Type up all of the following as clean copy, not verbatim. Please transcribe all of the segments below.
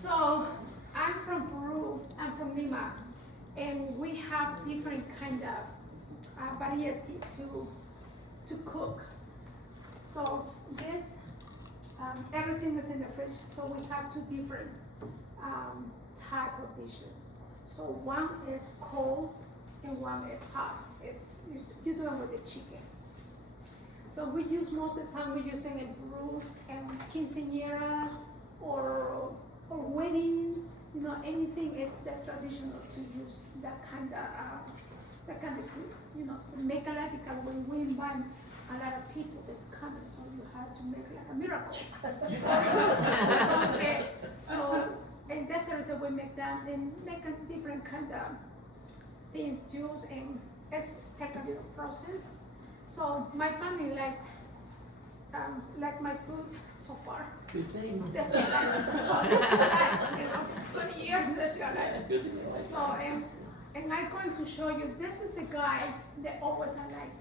So I'm from Peru, I'm from Lima, and we have different kind of variety to cook. So this, everything is in the fridge, so we have two different type of dishes. So one is cold and one is hot. You do it with the chicken. So we use most of the time we're using in Peru and quinceañeras or weddings. You know, anything is that traditional to use that kind of food. You know, to make a lot because when we invite a lot of people that's coming, so you have to make like a miracle. Okay, so and that's the reason we make that and make a different kind of things too, and it's take a little process. So my family like my food so far. Good thing. That's what I like. You know, 20 years, that's what I like. Good to know. So, and I'm going to show you, this is the guy that always I like.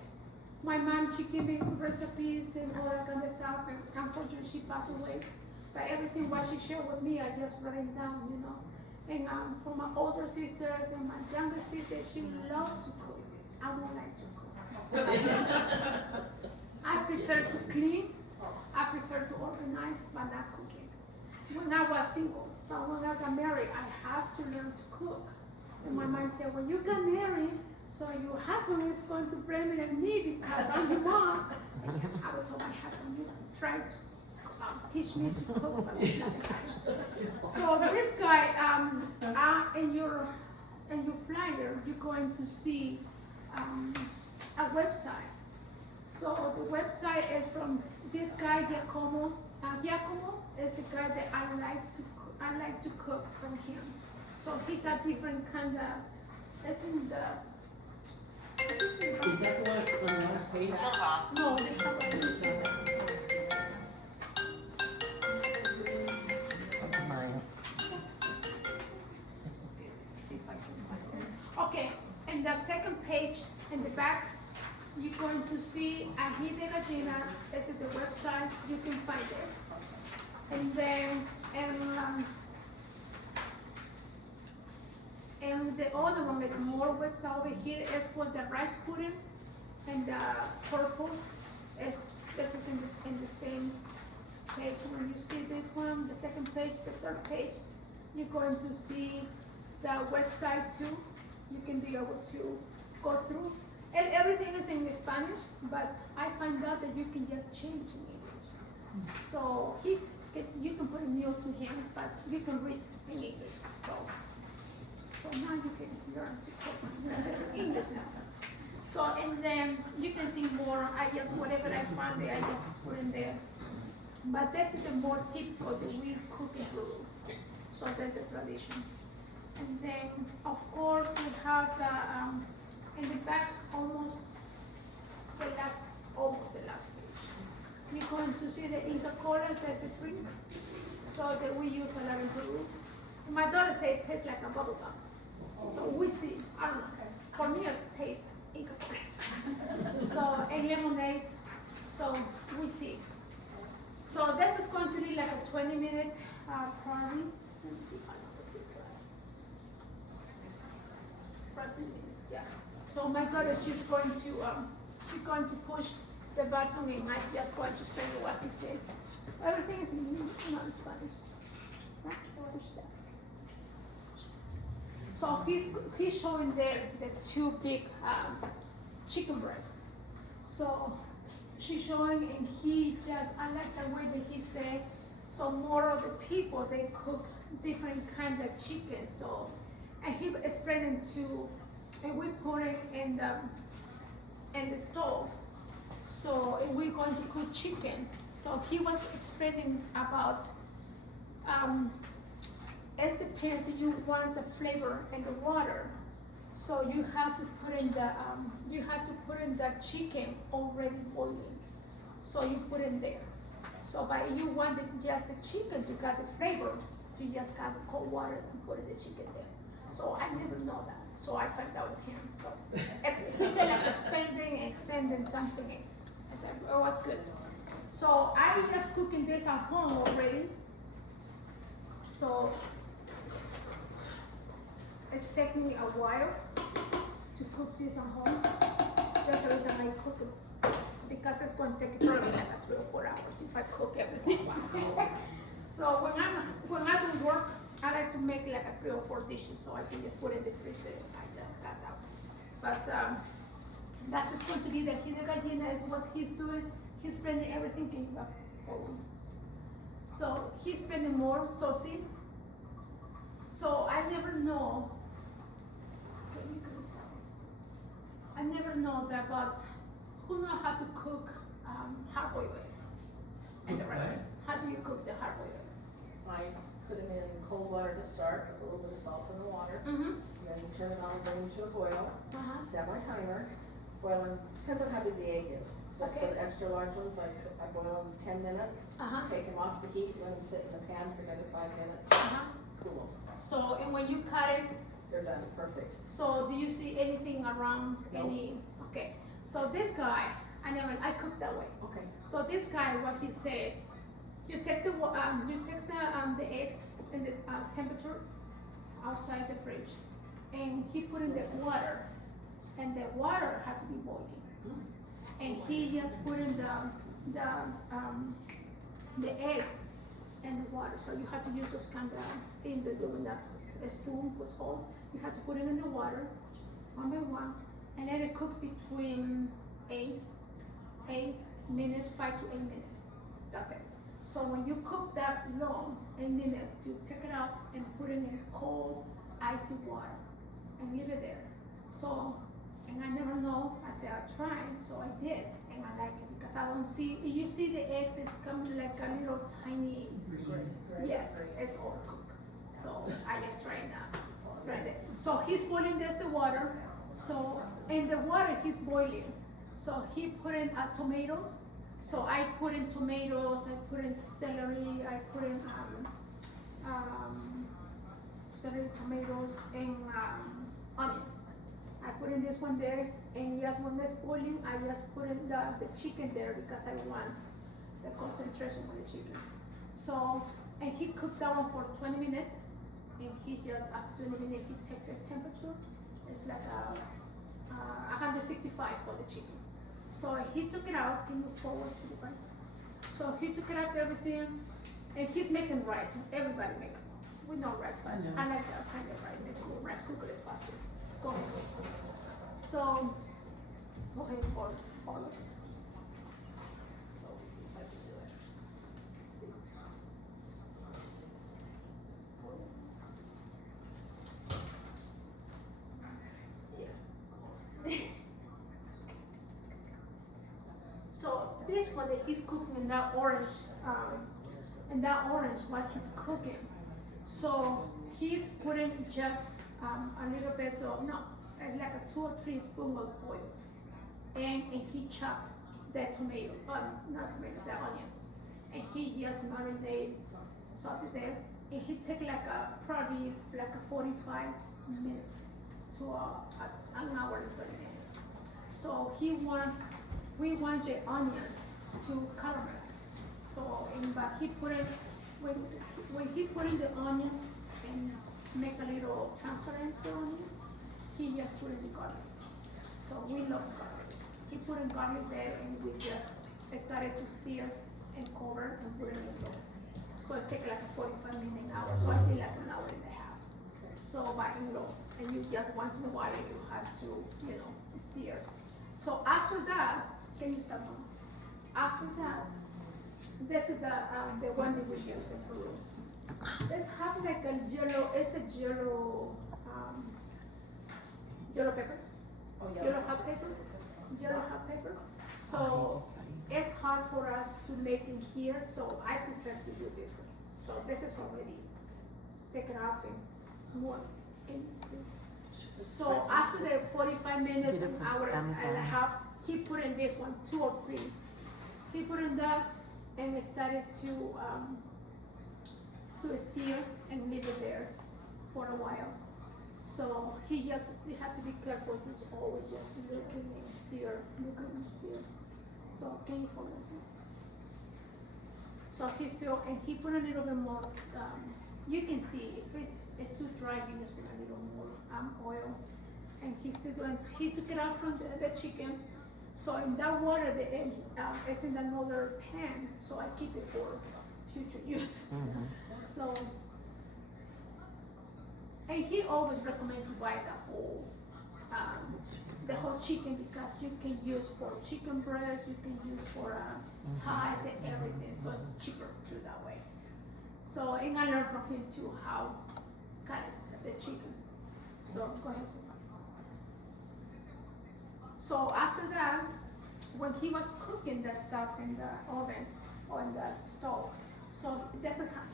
My mom, she gave me recipes and all that kind of stuff, and unfortunately she passed away. But everything what she shared with me, I just wrote it down, you know. And for my older sisters and my younger sister, she loved to cook. I don't like to cook. I prefer to clean, I prefer to organize, but not cooking. When I was single, but when I got married, I had to learn to cook. And my mom said, when you get married, so your husband is going to blame it on me because I'm your mom. I said, yeah, I would tell my husband, you try to teach me to cook, but it's not the time. So this guy, in your flyer, you're going to see a website. So the website is from this guy Giacomo. Giacomo is the guy that I like to cook from him. So he got different kind of. It's in the. Is that the one on the last page? No, they have a receipt. That's mine. See if I can find it. Okay, and the second page in the back, you're going to see Ají de Gallina. This is the website. You can find it. And then, and the other one is more website over here. Is for the rice pudding, and the purple is this is in the same page. When you see this one, the second page, the third page, you're going to see the website too. You can be able to go through. And everything is in Spanish, but I find out that you can just change in English. So you can put a note to him, but you can read in English. So now you can learn to cook. This is English now. So and then you can see more. I just whatever I find there, I just put in there. But this is the more typical that we cook in Peru. So that's the tradition. And then of course we have the in the back almost the last page. You're going to see the Inca Cola, that's the drink. So that we use a lot in Peru. My daughter said it tastes like a bubble gum. So we see, I don't know. For me it tastes Inca Cola. So and lemonade. So we see. So this is going to be like a 20-minute party. Let me see if I know this guy. 40 minutes, yeah. So my daughter, she's going to push the button and I'm just going to show you what he said. Everything is in Spanish. So he's showing there the two big chicken breasts. So she's showing and I like the way that he said, so more of the people, they cook different kind of chicken. So, and he explained and we put it in the stove. So and we're going to cook chicken. So he was explaining about it depends if you want the flavor in the water. So you have to put in the chicken already boiling. So you put in there. So but if you want just the chicken to get the flavor, you just have cold water and put in the chicken there. So I never know that. So I found out with him. So he said like extending something. I said, oh, that's good. So I just cooking this at home already. So me a while to cook this at home. That's the reason I cook it, because it's going to take probably like 3 or 4 hours if I cook everything. So when I do work, I like to make like 3 or 4 dishes, so I can just put it in the freezer. I just got that. But that's just going to be the Gallina is what he's doing. He's spending everything in the phone. So he's spending more. So see. So I never know. I never know that about who know how to cook hard-boiled eggs. Right. How do you cook the hard-boiled eggs? I put them in cold water to start, a little bit of salt in the water, Mm-hmm. then turn it on, bring them to a boil, Uh-huh. set my timer, boil them, depends on how big the egg is. But for Okay. the extra large ones, I boil them 10 minutes, Uh-huh. take them off the heat, let them sit in the pan for another 5 minutes, Uh-huh. cool them. So, and when you cut it, They're done, perfect. so do you see anything around Nope. any? Okay. So this guy, I cook that way. Okay. So this guy, what he said, you take the eggs in the temperature outside the fridge, and he put in the water, and the water had to be boiling, and he just put in the eggs and the water. So you have to use those kind of things that when the spoon was whole, you have to put it in the water one by one, and let it cook between 8 minutes, 5 to 8 minutes. That's it. So when you cook that long, 8 minutes, you take it out and put it in cold, icy water and leave it there. So, and I never know, I said I'll try, so I did, and I like it because I don't see, you see the eggs, it's coming like a little tiny, yes, it's overcooked. So I just tried that, tried it. So he's boiling this, the water, so, in the water he's boiling. So he put in tomatoes. So I put in tomatoes, I put in celery, I put in celery, tomatoes, and onions. I put in this one there, and just when it's boiling, I just put in the chicken there because I want the concentration of the chicken. So, and he cooked that one for 20 minutes, and he just, after 20 minutes, he take the temperature. It's like 165 for the chicken. So he took it out. Can you forward to the right? So he took it out, everything, and he's making rice. Everybody make it. We know rice, but I like that kind of rice. They do rice cooker it faster. Go ahead. So go ahead and follow. So let's see if I can do it. Let's see. Yeah. So this one that he's cooking in that orange, what he's cooking. So he's putting just a little bit of, like a 2 or 3 spoons of oil. And he chopped the tomato, not tomato, the onions. And he just marinate, salted there. And he take probably like a 45 minutes to an hour and 20 minutes. So we want the onions to caramelize. So, but he put it, when he put in the onion and make a little transparent the onion, he just put in the garlic. So we love garlic. He put in garlic there, and we just started to stir and cover and put it in the So it's take like a 45 minutes, an hour. So I think like an hour and a half. So by low, and you just once in a while you have to, stir. So after that, can you stop on? After that, this is the one that we use in Peru. This have like a yellow, it's a yellow pepper. Oh, yeah. Yellow hot pepper. Yellow hot pepper. So it's hard for us to make in here, so I prefer to do this way. So this is already taken off in one. So after the 45 minutes, an hour and a half, he put in this one, 2 or 3. He put in that and started to stir and leave it there for a while. So he had to be careful. He's always just looking and stir. So can you follow me? So he still, and he put a little bit more you can see if it's too dry, you just put a little more oil. And he took it out from the chicken. So in that water, it's in another pan, so I keep it for future use. So, and he always recommends to buy the whole chicken because you can use for chicken breast, you can use for thighs and everything, so it's cheaper through that way. So, and I learned from him too how cut the chicken. So go ahead. So after that, when he was cooking that stuff in the oven or in the stove, so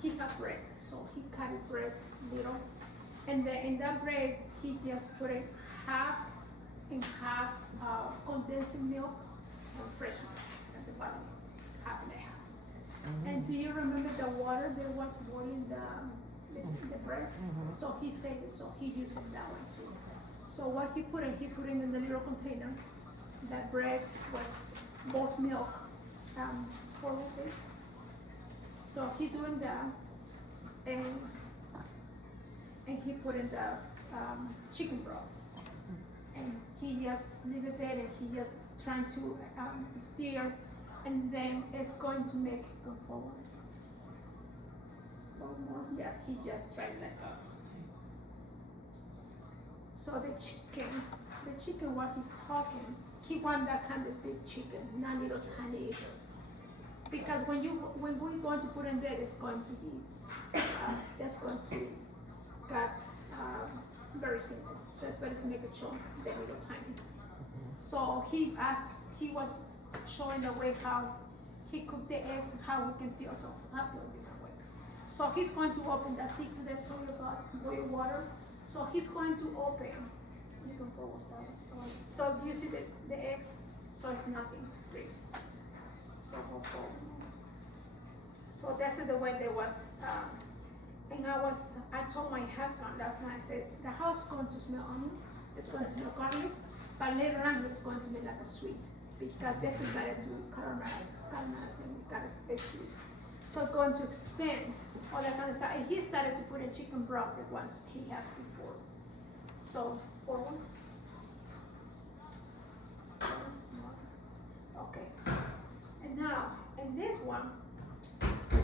he had bread, so he cut it bread little, and then in that bread he just put it half and half condensed milk and fresh milk at the bottom, half and a half. And do you remember the water that was boiling the breast? So he saved it, so he used that one too. So what he put in the little container. That bread was both milk, for it. So he doing that, and he put in the chicken broth, and he just leave it there, and he just trying to stir, and then it's going to make it go forward. One more, yeah, he just tried like that. So the chicken while he's talking, he want that kind of big chicken, not little tiny issues. Because when we're going to put in there, it's going to be, that's going to cut very simple. So it's better to make a chunk than little tiny. So he was showing the way how he cooked the eggs and how we can peel some up in a different way. So he's going to open the secret that I told you about boiled water. So he's going to open. You can forward that. So do you see the eggs? So it's nothing big. So that's the way there was. And I told my husband last night, I said, the house is going to smell onions, it's going to smell garlic, but later on it's going to be like a sweet, because this is better to caramelize and got a big sweet. So it's going to expand all that kind of stuff. And he started to put in chicken broth at once he has before. So forward. Okay. And now, in this one,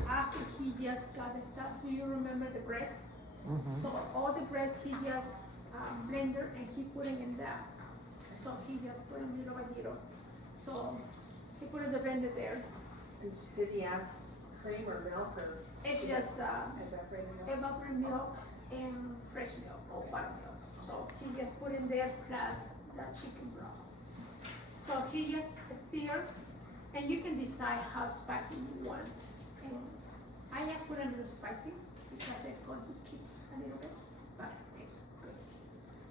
after he just got the stuff, do you remember the bread? So all the bread he just blended and he put it in that. So he just put it little by little. So he put it in the blender there. And did he add cream or milk or? It's just Evaporated milk? evaporated milk and fresh milk or buttermilk. So he just put in there plus the chicken broth. So he just stir, and you can decide how spicy you want. And I just put a little spicy because it's going to keep a little bit, but it tastes good.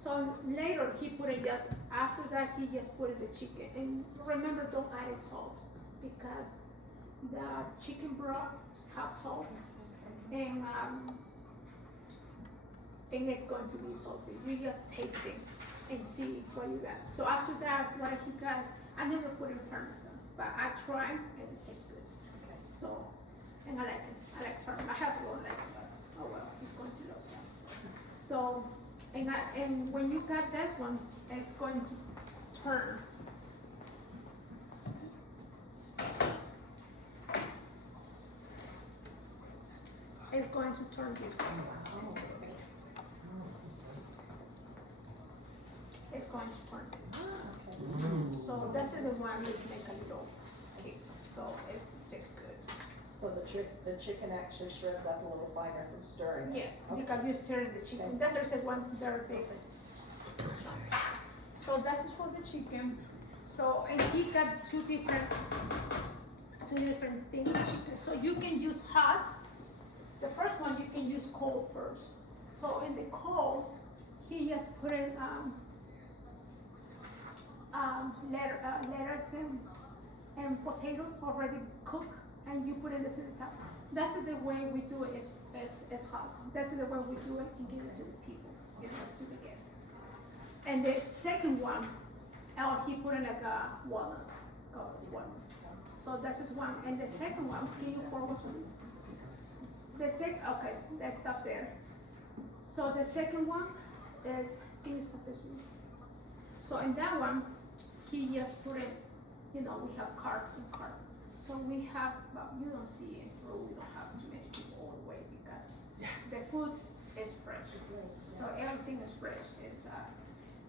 So later he put it just, after that he just put in the chicken. And remember, don't add salt because the chicken broth have salt, and it's going to be salty. You just taste it and see what you got. So after that, what he got, I never put in parmesan, but I tried and it tastes good. Okay. So, and I like it. I like parmesan. I have to like it, but oh well, he's going to love that. So, and when you got this one, it's going to turn. It's going to turn this way. It's going to turn this. So that's the one is make a little cake. So it tastes good. So the chicken actually shreds up a little finer from stirring. Yes, because you stir the chicken. That's why I said one very big. So that's for the chicken. So and he got two different things chicken. So you can use hot. The first one you can use cold first. So in the cold, he just put in lettuce and potatoes already cooked, and you put in this in the top. That's the way we do it. It's hot. That's the way we do it and give it to the people, to the guests. And the second one, he put in like a walnut. So this is one. And the second one, can you forward me? The Okay, let's stop there. So the second one is, can you stop this one? So in that one, he just put it, we have cart and cart. So we have, well, you don't see it, or we don't have too many people all the way because the food is fresh. So everything is fresh.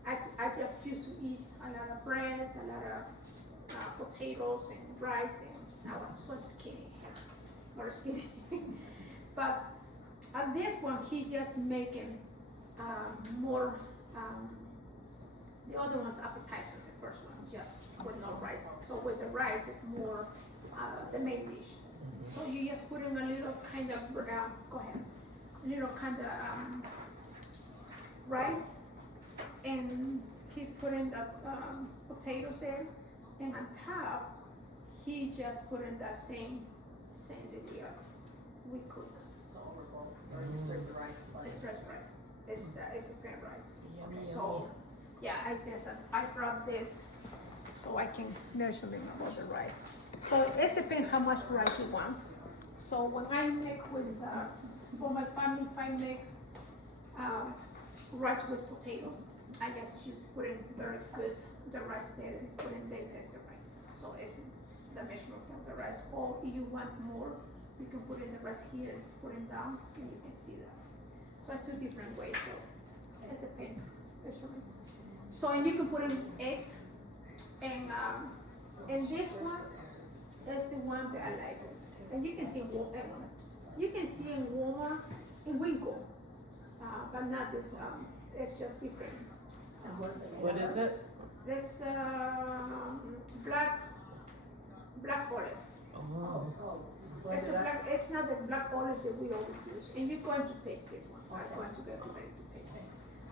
I just used to eat a lot of breads, a lot of potatoes and rice, and I was so skinny, or skinny. But on this one, he just making more. The other one's appetizer, the first one, just with no rice. So with the rice, it's more the main dish. So you just put in a little kind of, go ahead, little kind of rice, and he put in the potatoes there, and on top, he just put in the same that we cook. So we're both, or you serve the rice plain. It's fresh rice. It's a plain rice. Okay. So, yeah, I brought this so I can measure them about the rice. So it depends how much rice you want. So when I make with, for my family, if I make rice with potatoes, I just put in very good the rice there and put in the extra rice. So it's the measurement from the rice. Or if you want more, you can put in the rice here and put it down, and you can see that. So it's two different ways. So it depends measurement. So and you can put in eggs, and this one is the one that I like. And you can see in Walmart, in Winkle, but not this one. It's just different. And what is it? What is it? This black olive. Oh. It's a black. It's not the black olive that we always use. And you're going to taste this one. I'm going to get ready to taste it.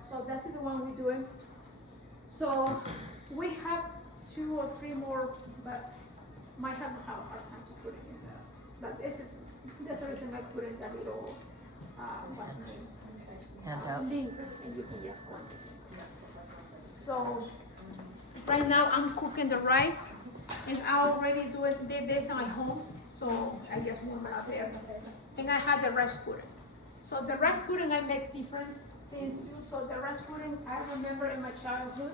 So that's the one we're doing. So we have 2 or 3 more, but might have a hard time to put it in there. But that's the reason I put in that little what's the name? Link, and you can just go into it. So right now I'm cooking the rice, and I already did this at my home. So I just warm it up there, and I had the rice pudding. So the rice pudding I make different things too. So the rice pudding I remember in my childhood,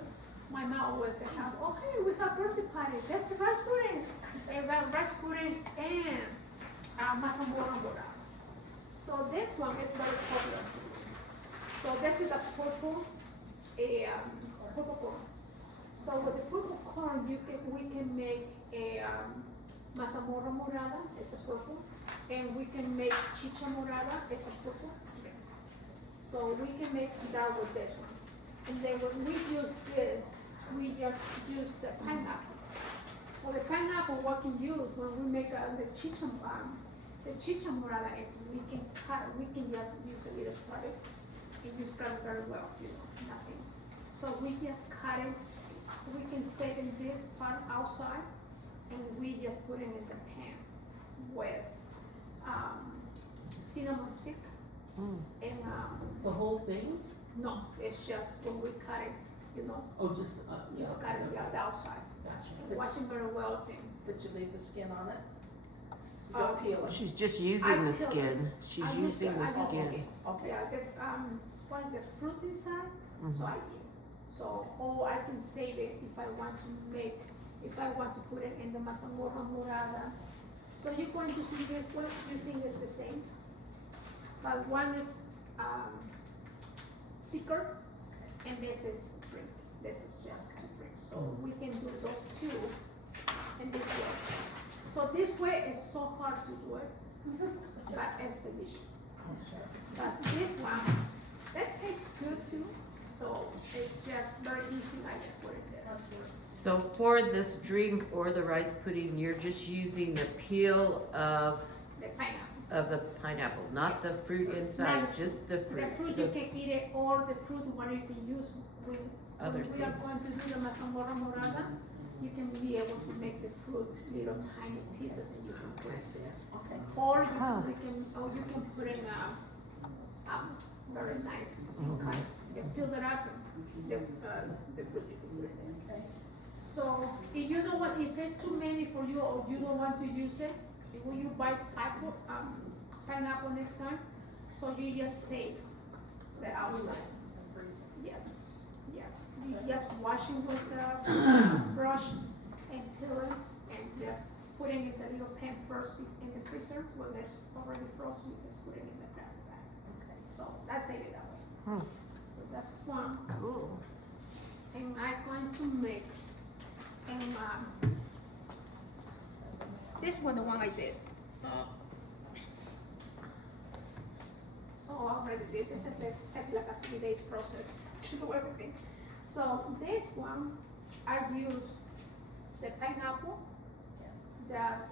my mom always said, "Oh hey, we have birthday party. That's the rice pudding." And got rice pudding and mazamorra morada. So this one is very popular. So this is a purple corn. So with the purple corn, we can make a mazamorra morada, it's a purple, and we can make chicha morada, it's a purple. So we can make that with this one. And then when we use this, we just use the pineapple. So the pineapple, what we can use when we make the chicha morada is we can just use a little scrub it, and you scrub it very well, nothing. So we just cut it, we can set in this part outside, and we just put it in the pan with cinnamon stick. And The whole thing? no, it's just when we cut it, Oh, just, just cut it the outside. Gotcha. And wash it very well, then. Did you leave the skin on it? You don't peel it? She's just I using the peel skin. She's I use using the I use skin. Okay. Yeah, that's, what's the fruit inside? So I eat. So, or I can save it if I want to put it in the mazamorra morada. So you're going to see this one, you think it's the same? But one is, thicker, and this is drink. This is just to drink. So we can do those two in this way. So this way is so hard to do it, but it's delicious. But this one, that tastes good too. So it's just very easy. I just put it there. That's good. So for this drink or the rice pudding, you're just using the peel of The pineapple. the pineapple, not the fruit inside, Not- just the fruit. The fruit you can eat it, or the fruit one you can use with. Other when we are things. going to do the mazamorra morada, you can be able to make the fruit little tiny pieces and you can put it there. Okay. Or you Huh. you can put in very nice, okay, you peel it up, and the fruit you can put it in. Okay. So if you don't want, if there's too many for you or you don't want to use it, when you buy pineapple next time, so you just save the outside. And freeze it. Yes, yes. You just wash it with a brush and peel it and just put it in the little pan first in the freezer. When it's already frozen, you just put it in the plastic bag. Okay. So that's it that way. Hmm. That's one. Cool. And I'm going to make, and That's it. this one, the one I did. So I already did this, it's like a 3 days process to do everything. So this one, I use the pineapple, the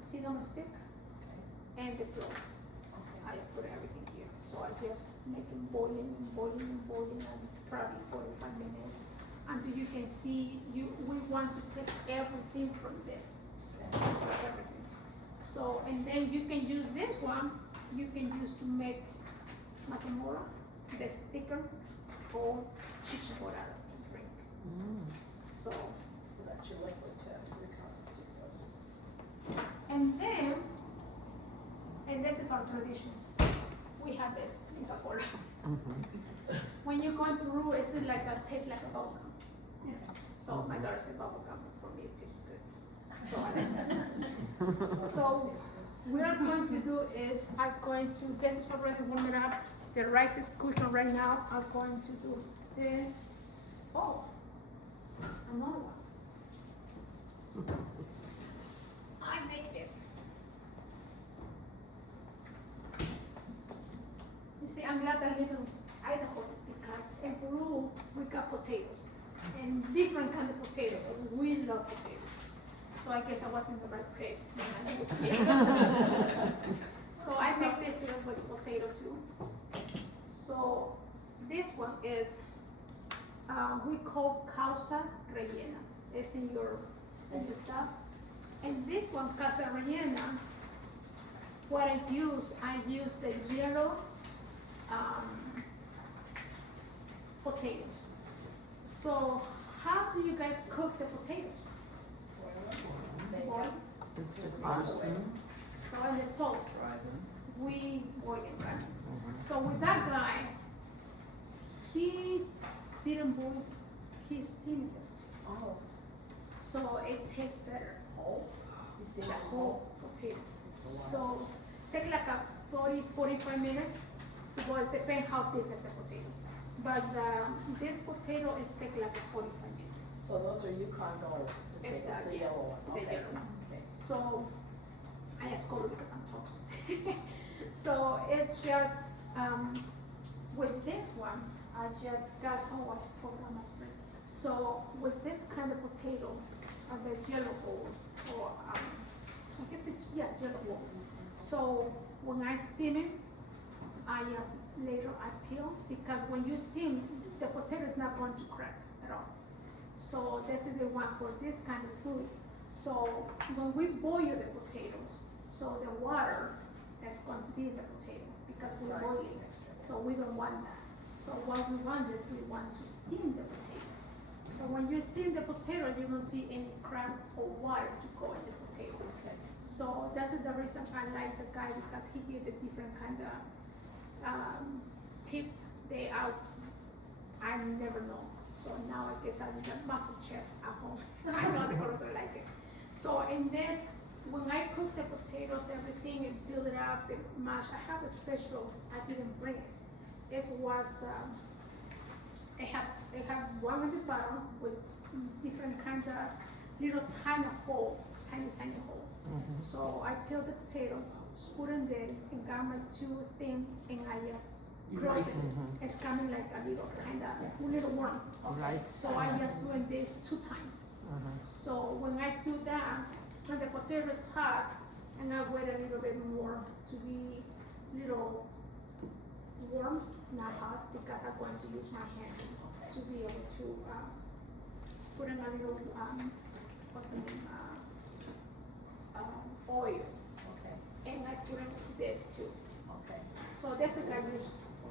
cinnamon stick, and the clove. I put everything here. So I just make it boiling and boiling and boiling and probably 45 minutes until you can see, we want to take everything from this. So everything. So, and then you can use this one, you can use to make mazamorra, the sticker, or chicha colada drink. So, That's your liquid to reconstitute those. and then, and this is our tradition. We have this in Coca-Cola. When you go in Peru, it's like a tastes like a bubble gum. So my daughter said bubble gum, but for me it tastes good. So I like that. So what I'm going to do is I'm going to, this is already warmed up. The rice is cooking right now. I'm going to do this. Oh, another one. I make this. You see, I'm glad I live in Idaho because in Peru we got potatoes and different kind of potatoes, and we love potatoes. So I guess I was in the right place when I moved here. So I make this here with potato too. So this one is we call causa rellena. It's in your stuff. And this one, causa rellena, what I use the yellow potatoes. So how do you guys cook the potatoes? Boil. Lots of ways. So on the stove, right? We boil it, right? So with that guy, he didn't boil, he steamed it. Oh, So it tastes better, whole? You the steam it whole potato. It's a lot. So take like a 40-45 minutes to boil, it depends how big is the potato. But this potato is take like a 45 minutes. So those are Yukon Gold potatoes, Exactly, the yes, yellow one, the okay. yellow one. Okay. So I just call it because I'm tall. So it's just with this one, I just got, oh, I forgot my spring. So with this kind of potato, the yellow gold, or I guess it's, yeah, yellow gold. So when I steam it, I just later I peel, because when you steam, the potato is not going to crack at all. So this is the one for this kind of food. So when we boil the potatoes, so the water is going to be in the potato because we're Right. boiling it. So we don't want that. So what we want is we want to steam the potato. So when you steam the potato, you don't see any crack or water to go in the potato. Okay. So that is the reason I like the guy, because he gave a different kind of tips. I never know. So now I guess I'm the master chef at home. I know they're gonna like it. So in this, when I cook the potatoes, everything, and build it up, the mash, I have a special, I didn't bring it. It was, I have one on the bottom with different kind of little tiny hole. So I peeled the potato, put in there, and got my two thing, and I just cross it. It's coming like a little kind of, little worm. Rice. So I just doing this 2 times. So when I do that, when the potato is hot, and I wait a little bit more to be little warm, not hot, because I'm going to use my hand to be able to put in a little, what's the name, oil, Okay, and I put in this too. okay. So this is I use for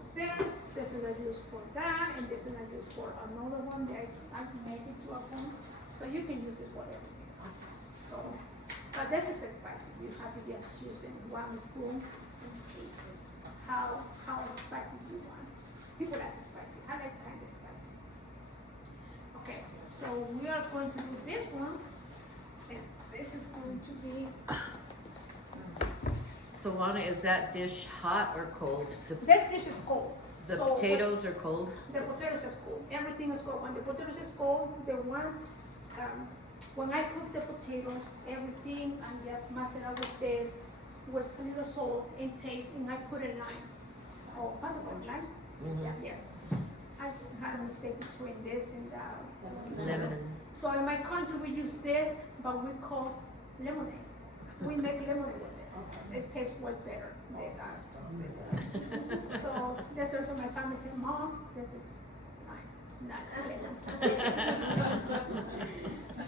this is I use for that, and this is I use for another one that I make it to a home. So you can use it for everything. So, but this is spicy. You have to just use it 1 spoon and taste how spicy you want. People like it spicy. I like kind of spicy. Okay, so we are going to do this one, and this is going to be. So Juana, is that dish hot or cold? This dish is cold. The So potatoes are cold? The potatoes is cold. Everything is cold. When the potatoes is cold, they want. When I cook the potatoes, everything I just mash it up with this, with a little salt and taste, and I put a lime. Oh, by the way, lime? Yeah, yes. I had a mistake between this and Lemon. So in my country we use this, but we call lemonade. We make lemonade with this. It tastes way better than that. So that's also my family said, Mom, this is lime, not lemon.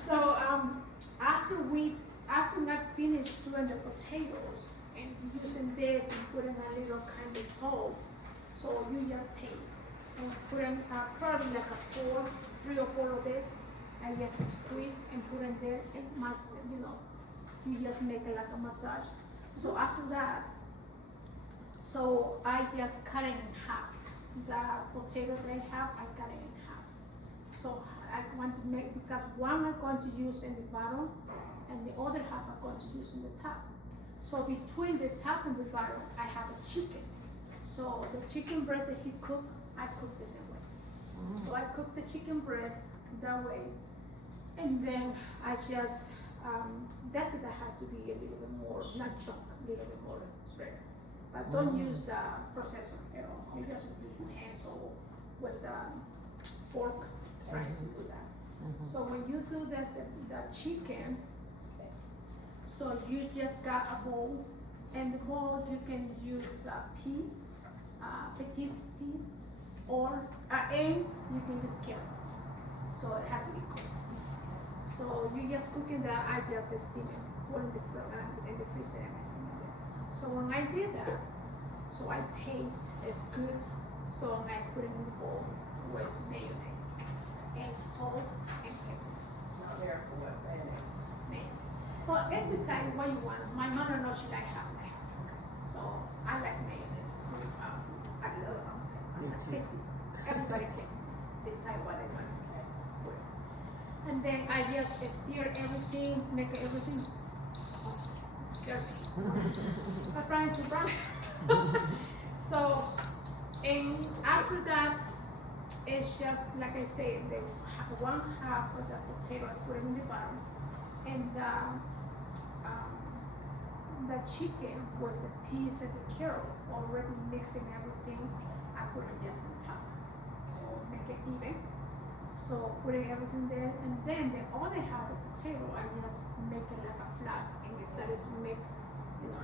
So after not finished doing the potatoes and using this and putting a little kind of salt, so you just taste and putting probably like three or four of this. I just squeeze and put in there and must, you just make it like a massage. So after that, so I just cut it in half. The potato that I have, I cut it in half. So I want to make, because one I'm going to use in the bottom and the other half I'm going to use in the top. So between the top and the bottom, I have a chicken. So the chicken breast that he cooked, I cook the same way. So I cook the chicken breast that way. And then I just, that's it, that has to be a little bit more, not chunk, a little bit more straight. But don't use the processor at all. You just use your hands or with a fork trying to do that. So when you do this, the chicken, so you just got a bowl, and the bowl you can use peas, petite peas, or and you can use carrots. So it has to be cooked. So you just cooking that, I just steam it, put in the freezer and I steam it there. So when I did that, so I taste it's good. So I put it in the bowl with mayonnaise and salt and pepper. Not American what, mayonnaise. Mayonnaise. Well, it's decided what you want. My mother-in-law, she like half and half. So I like mayonnaise. I love it. It's tasty. Everybody can decide what they want to put. And then I just stir everything, make everything. Oh, scared me. I'm trying to run. So, and after that, it's just like I said, the one half of the potato I put it in the bottom, and the chicken was the peas and the carrots already mixing everything. I put it just on top, so make it even. So putting everything there, and then the other half of the potato, I just make it like a flat, and I started to make,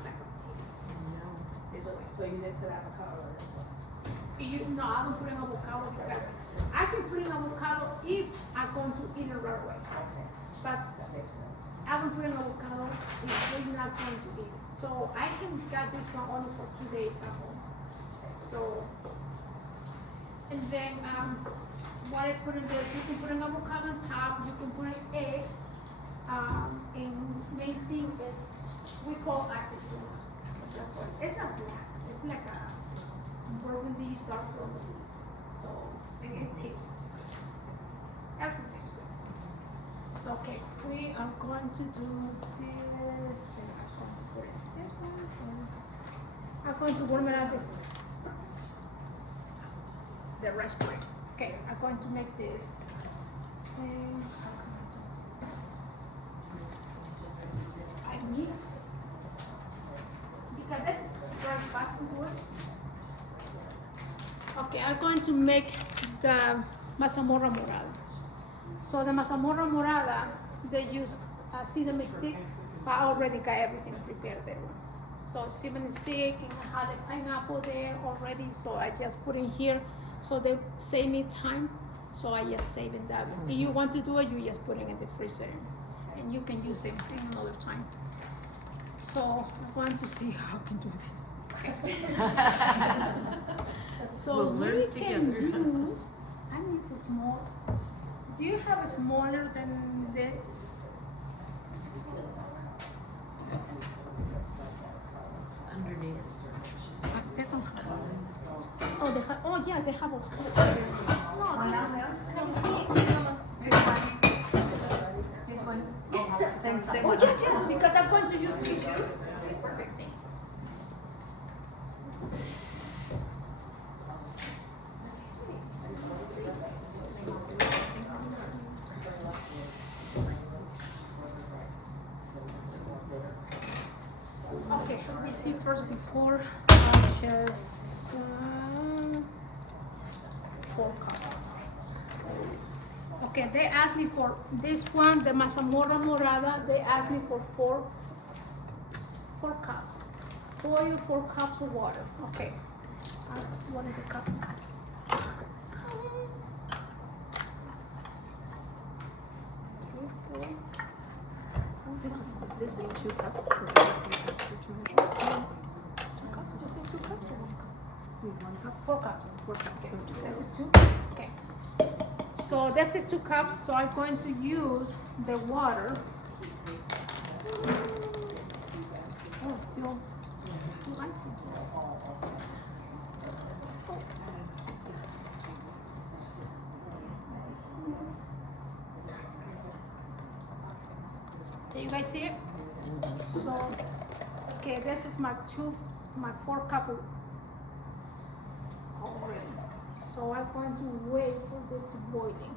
like a piece. So you didn't put avocado in this one? No, I don't put in avocado because I can put in avocado if I'm going to eat it right away. Okay, But that makes sense. I don't put in avocado if we're not going to eat. So I can get this one only for 2 days at home. So, and then what I put in there, you can put an avocado on top, you can put in eggs. And main thing is, we call acetone. It's not black, it's like a burgundy, dark burgundy. So, and it tastes, everything tastes good. So, okay, we are going to do this, and I'm going to put it, this one is, I'm going to warm it up the rice pudding. Okay, I'm going to make this. And how can I do this? I need, because this is very fast to do it. Okay, I'm going to make the mazamorra morada. So the mazamorra morada, they use cinnamon stick. I already got everything prepared there. So cinnamon stick, and I had the pineapple there already, so I just put in here. So they save me time, so I just save it that way. If you want to do it, you just put it in the freezer, and you can use it in another time. So I want to see how I can do this. So We'll learn we together. can use, I need the small, do you have a smaller than this? Under underneath. They don't have one. Oh, they have, oh, yes, they have a. No, let me see. This one. Same Oh, one. yeah, because I'm going to use two too. Perfect. Okay, let me see first before purchase 4 cups. Okay, they asked me for this one, the mazamorra morada. They asked me for four cups. Boil 4 cups of water. Okay. What is a cup? Three, four. This is 2 cups. 2 cups? Did you say 2 cups or 1 cup? 1 cup. 4 cups. 4 cups. So This is 2? Okay. So this is 2 cups, so I'm going to use the water. Oh, still icy. Can you guys see it? So, okay, this is my 4 cup already. So I'm going to wait for this to boiling.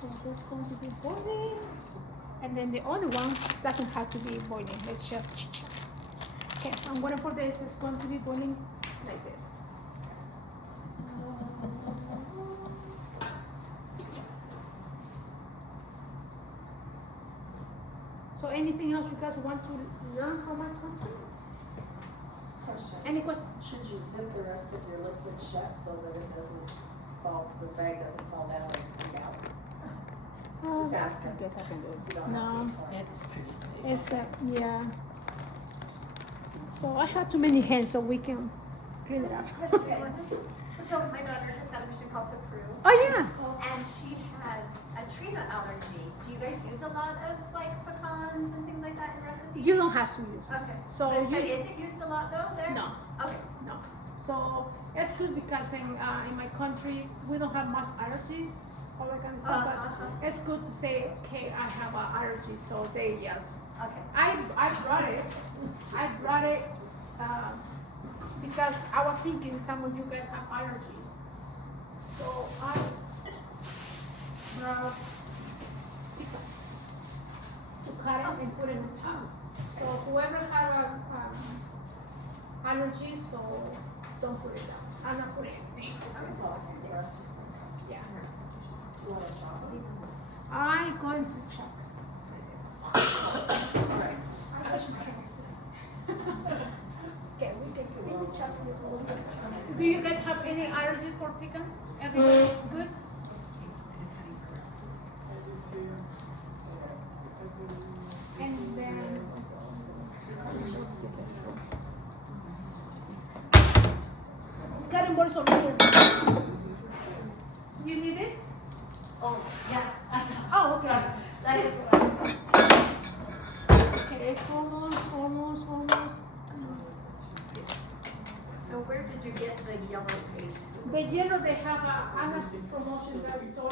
So this is going to be boiling. And then the other one doesn't have to be boiling. It's just okay. I'm waiting for this. It's going to be boiling like this. So anything else you guys want to learn from my country? Question. Any questions? Should you zip the rest of your liquid shut so that it doesn't fall, the bag doesn't fall down and leak out? Just asking. I guess I can do You it. don't No, have to, it's fine. It's pretty safe. it's yeah. So I have too many hands, so we can clean it up. So my daughter just got a mission called to Peru, Oh yeah. and she has a tree nut allergy. Do you guys use a lot of like pecans and things like that in recipes? You don't have to use it. Okay. So but you is it used a lot though there? no. Okay. No. So it's good because in my country we don't have much allergies, all that kind of stuff. But it's good to say, okay, I have an allergy, so they yes. Okay. I brought it. I brought it because I was thinking some of you guys have allergies. So I brought pickles to cut it and put it in the top. So whoever had a allergy, so don't put it down. I'm not putting anything. Oh, the rest is fine. Yeah. You want to chop it? I'm going to check Right. Okay, we can check this a little bit. Do you guys have any allergy for pecans? Everybody good? And then this is cutting boards over here. You need this? Oh yeah. Oh, okay. That is what I was. Okay, it's almost. So where did you get the yellow paste? The yellow, they have a promotion that store.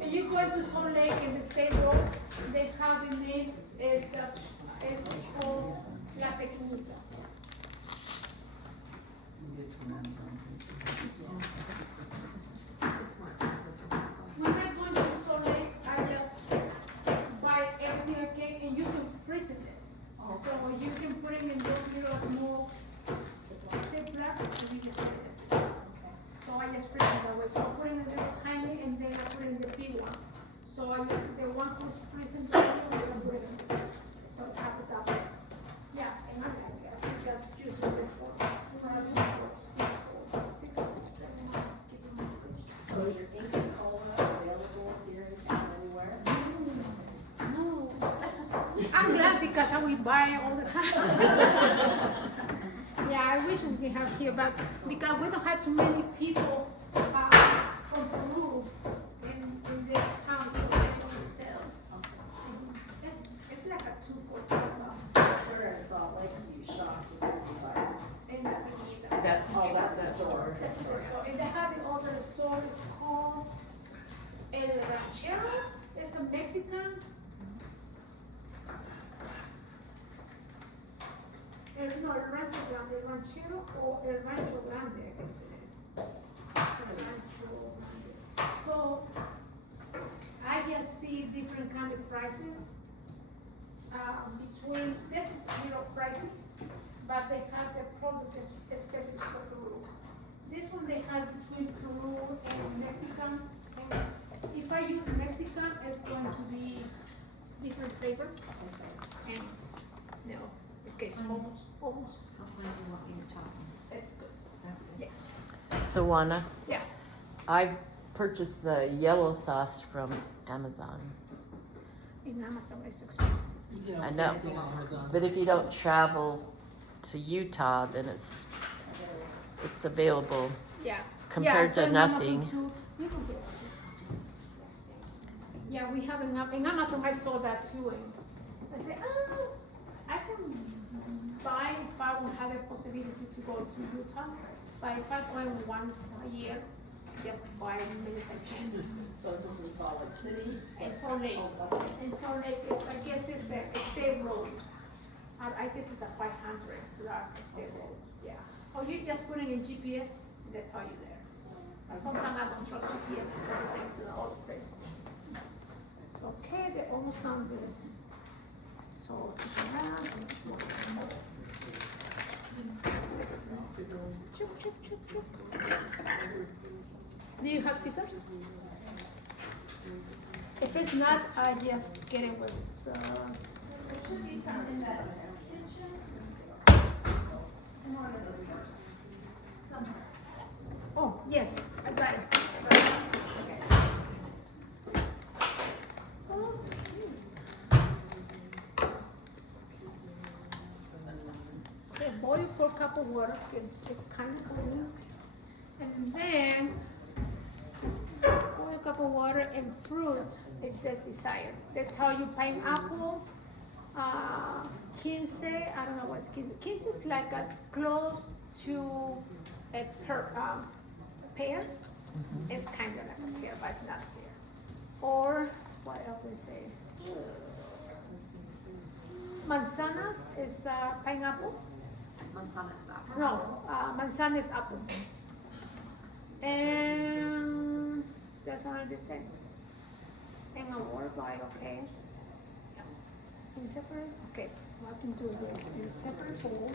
If you go into Salt Lake in the state road, they have the name is called La Pequeñita. It's more expensive for Amazon. When I go into Salt Lake, I just buy everything I can, and you can freeze it this. So you can put it in those little small Ziploc, and you can put it in. So I just freeze it that way. So I put it in the little tiny, and then I put it in the big one. So I just, the one who's freezing the little ones, I put it in. So I have it that way. Yeah, and I like it. I just use it before. I do it for 6 or 7 months. Keep it in my fridge. So is your ink and cola available here in town anywhere? No. I'm glad because I will buy it all the time. Yeah, I wish we could have here, but because we don't have too many people from Peru in this town, so they don't two for $12. We're in Salt Lake, you shop to get these items. In the Gallina. That's Oh, that's the store. This is the store, and they have the other store, it's called El Ranchero, it's a Mexican. No, El Rancho Grande, El Ranchero or El Rancho Grande, I guess it is. El Rancho Grande. So, I just see different kind of prices. Between, this is a little pricey, but they have the product especially for Peru. This one they have between Peru and Mexican. And if I use Mexican, it's going to be different flavor. And no, okay, it's almost. How far do you want me to talk? It's good. That's good. So Juana, Yeah. I purchased the yellow sauce from Amazon. In Amazon, it's expensive. You I can know. everything on Amazon. But if you don't travel to Utah, then it's available Yeah. compared so to in Amazon nothing. too, you can get it. Yeah, we have in Amazon, I saw that too, and I said, oh, I can buy if I don't have a possibility to go to Utah, but if I'm going once a year, just buy as many as I can. So is this in Salt Lake City? And Salt Lake, Oh, okay. and Salt Lake is, I guess it's a state road. I guess it's a 500 flat state road, yeah. Or you just put it in GPS, that's how you there. But sometimes I don't trust GPS because it's same to the other place. So, okay, they're almost done with this. So, around and it's more. Chup, chup, chup, chup. Do you have scissors? If it's not, I just get it with the. There should be some in the kitchen. In one of those drawers. Somewhere. Oh, yes, I got it. Okay, boil for a cup of water, just kind of boil. And then, boil a cup of water and fruit if that's desired. They tell you pineapple, quince, I don't know what's quince. Quince is like as close to a pear. It's kind of like a pear, but it's not a pear. Or, what else they say? Manzana is pineapple. Manzana is apple. No, manzana is apple. And that's all they say. And a word by, okay. In separate, okay, what I can do is in separate bowl,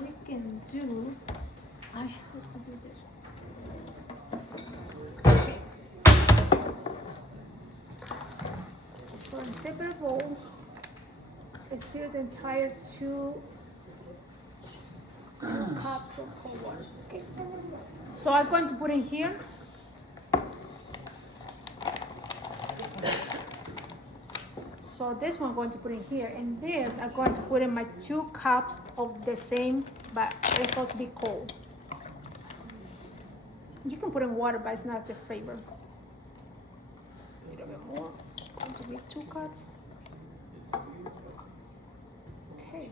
we can do, I have to do this one. Okay. So in separate bowl, stir the entire two cups of cold water. Okay. So I'm going to put in here. So this one I'm going to put in here, and this I'm going to put in my 2 cups of the same, but it's supposed to be cold. You can put in water, but it's not the flavor. A little bit more. Going to be 2 cups. Okay.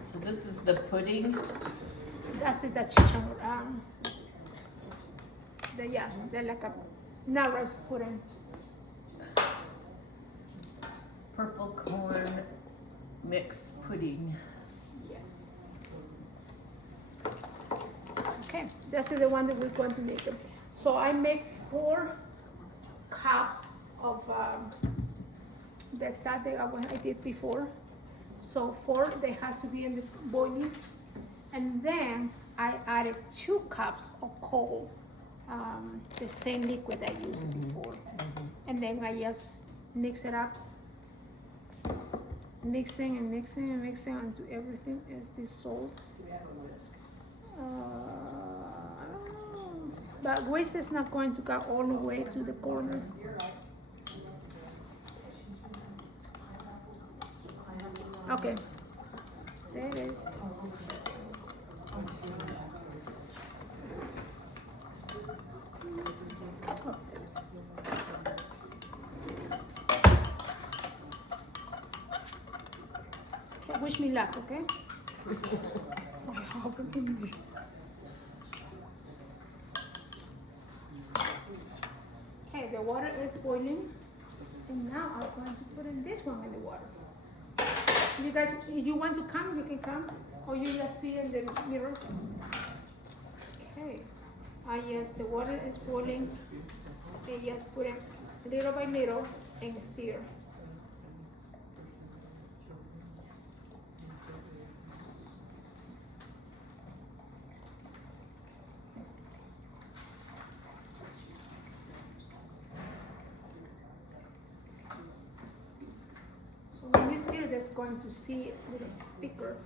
So this is the pudding. That's the chichon. They're like a not rice pudding. Purple corn mix pudding. Yes. Okay, that's the one that we're going to make. So I make 4 cups of the stuff that I did before. So 4, they has to be in the boiling, and then I added 2 cups of cold, the same liquid I used before, and then I just mix it up. Mixing and mixing and mixing until everything is dissolved. Do we have a whisk? I don't know. But whisk is not going to go all the way to the corner. You're right. Okay. There it is. Oh, there it is. wish me luck, okay? Okay, the water is boiling, and now I'm going to put in this one in the water. You guys, if you want to come, you can come, or you just see in the mirror. Okay. Yes, the water is boiling, and just put it little by little and stir. So when you stir, that's going to see a little thicker.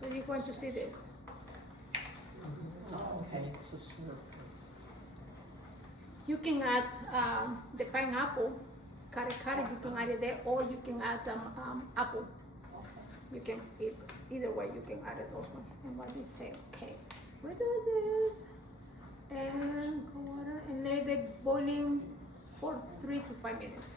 So you're going to see this. Okay. You can add the pineapple, cut it, you can add it there, or you can add apple. You can, either way, you can add it also. And what we say, okay, we do this, and water, and let it boiling for 3 to 5 minutes.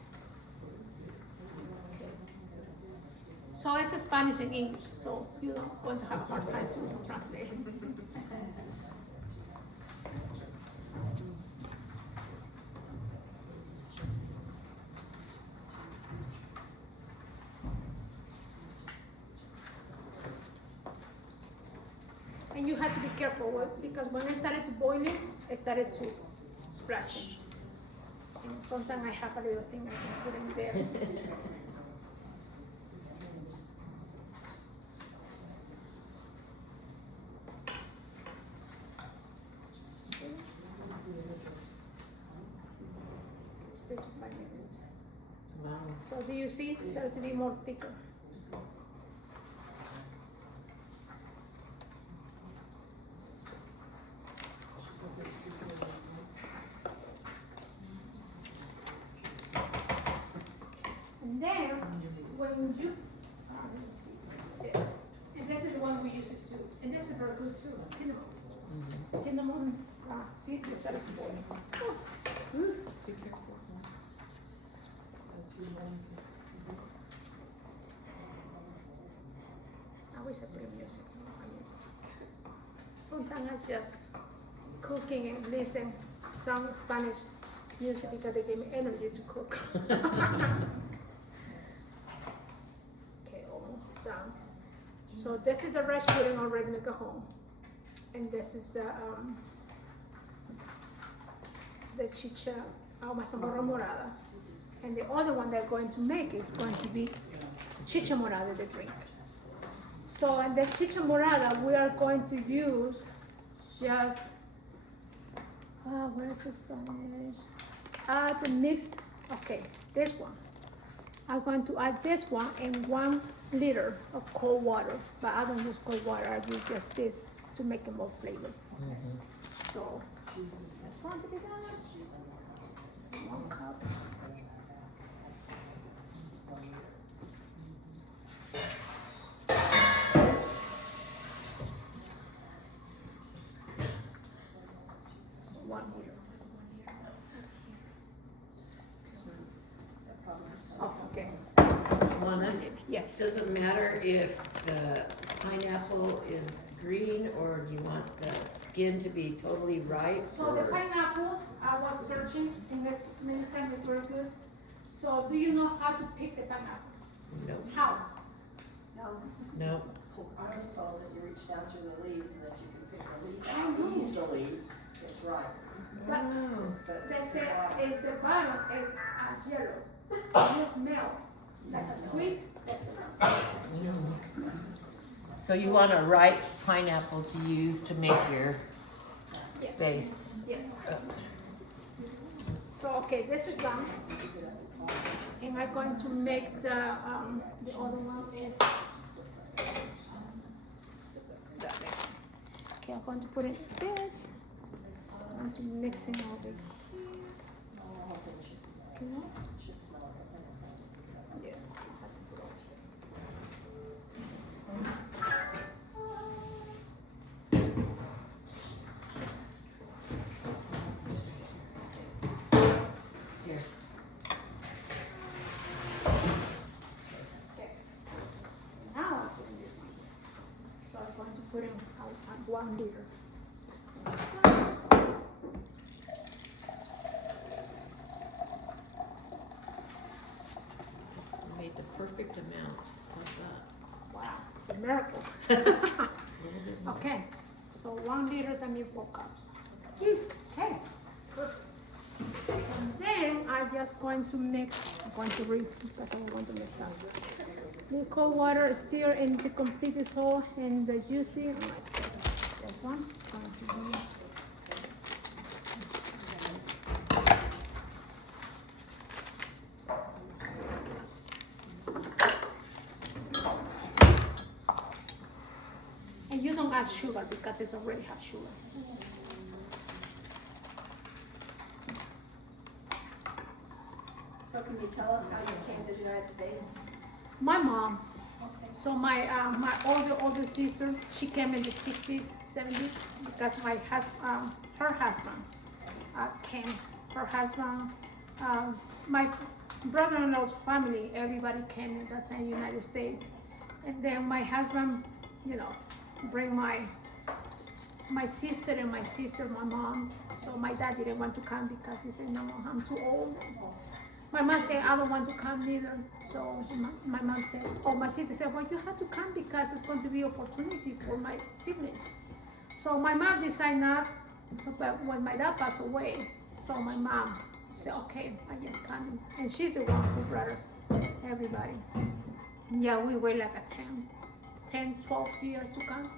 So it's Spanish and English, so you're not going to have a hard time to translate. And you have to be careful because when I started to boil it started to splash. And sometimes I have a little thing I can put in there. Wow. So do you see it started to be more thicker? And then when you let me see this, and this is the one we use this too, and this is very good too, cinnamon. Cinnamon, see, it started to boil. Oh. Ooh. Be careful. I wish I put music on my music. Sometimes I just cooking and listen some Spanish music because they give me energy to cook. Okay, almost done. So this is the rice pudding already make at home, and this is the chicha mazamorra morada, and the other one they're going to make is going to be chicha morada, the drink. So in the chicha morada, we are going to use just, where is the Spanish? The mix, okay, this one. I'm going to add this one in 1 liter of cold water, but I don't use cold water, I use just this to make it more flavor. So, that's going to be done. 1 cup. Oh, okay. Juana, Yes. does it matter if the pineapple is green or do you want the skin to be totally ripe? So the or- pineapple, I was searching, and this many times is very good. So do you know how to pick the pineapple? No, How? no. I was told that you reach down through the leaves and that you can pick the leaf I out know. easily. It's right. But But they say is the bottom is yellow. You smell like a sweet. So you want a ripe pineapple to use to make your Yes. base? Yes. So okay, this is done, and I'm going to make the other one is. Okay, I'm going to put in this. I'm going to mix it over here. Okay. Yes. I have to put over here. putting a 1 liter. You made the perfect amount. How's that? Wow, it's a miracle. A little bit more. Okay, so 1 liter, I mean 4 cups. Okay, perfect. And then I'm just going to mix, I'm going to read because I don't want to mess up. The cold water stir into complete dissolve in the juicy, this one, it's going to be. And you don't add sugar because it already has sugar. So can you tell us how you came to the United States? My mom, Okay. so my older sister, she came in the 60s, 70s because her husband came. Her husband, my brother-in-law's family, everybody came in that time United States. And then my husband, bring my sister and my mom. So my dad didn't want to come because he said, no, I'm too old. My mom said, I don't want to come neither. So my mom said, my sister said, well, you have to come because it's going to be opportunity for my siblings. So my mom decided not. So, but when my dad passed away, so my mom said, okay, I just come. And she's the one who brought us, everybody. Yeah, we were like a 10, 12 years to come.